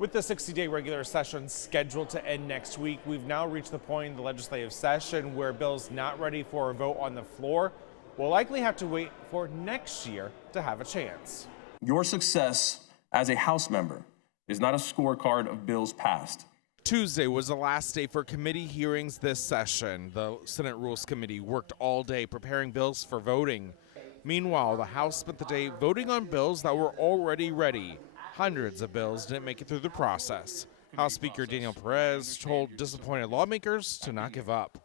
With the 60-day regular session scheduled to end next week, we've now reached the point in the legislative session where bills not ready for a vote on the floor will likely have to wait for next year to have a chance. Your success as a House member is not a scorecard of bills passed. Tuesday was the last day for committee hearings this session. The Senate Rules Committee worked all day preparing bills for voting. Meanwhile, the House spent the day voting on bills that were already ready. Hundreds of bills didn't make it through the process. House Speaker Daniel Perez told disappointed lawmakers to not give up.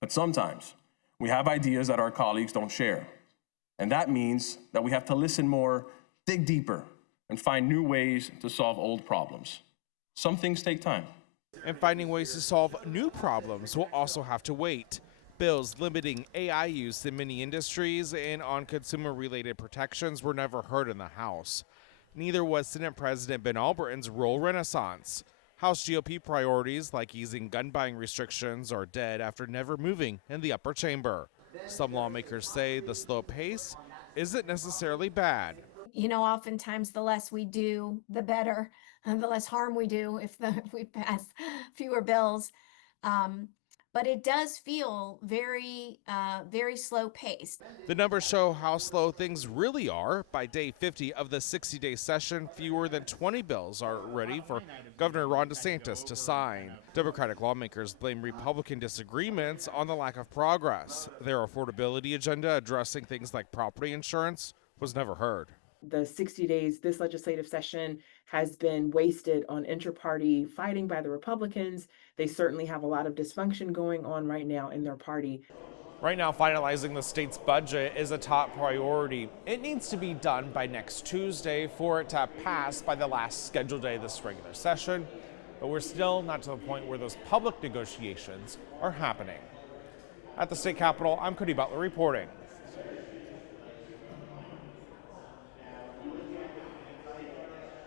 But sometimes we have ideas that our colleagues don't share. And that means that we have to listen more, dig deeper, and find new ways to solve old problems. Some things take time. And finding ways to solve new problems will also have to wait. Bills limiting AI use in many industries and on consumer-related protections were never heard in the House. Neither was Senate President Ben Alberton's role renaissance. House GOP priorities like easing gun buying restrictions are dead after never moving in the upper chamber. Some lawmakers say the slow pace isn't necessarily bad. You know, oftentimes the less we do, the better, and the less harm we do if we pass fewer bills. But it does feel very slow paced. The numbers show how slow things really are. By day 50 of the 60-day session, fewer than 20 bills are ready for Governor Ron DeSantis to sign. Democratic lawmakers blame Republican disagreements on the lack of progress. Their affordability agenda addressing things like property insurance was never heard. The 60 days this legislative session has been wasted on inter-party fighting by the Republicans. They certainly have a lot of dysfunction going on right now in their party. Right now, finalizing the state's budget is a top priority. It needs to be done by next Tuesday for it to pass by the last scheduled day of this regular session. But we're still not to the point where those public negotiations are happening. At the state capitol, I'm Cody Butler reporting.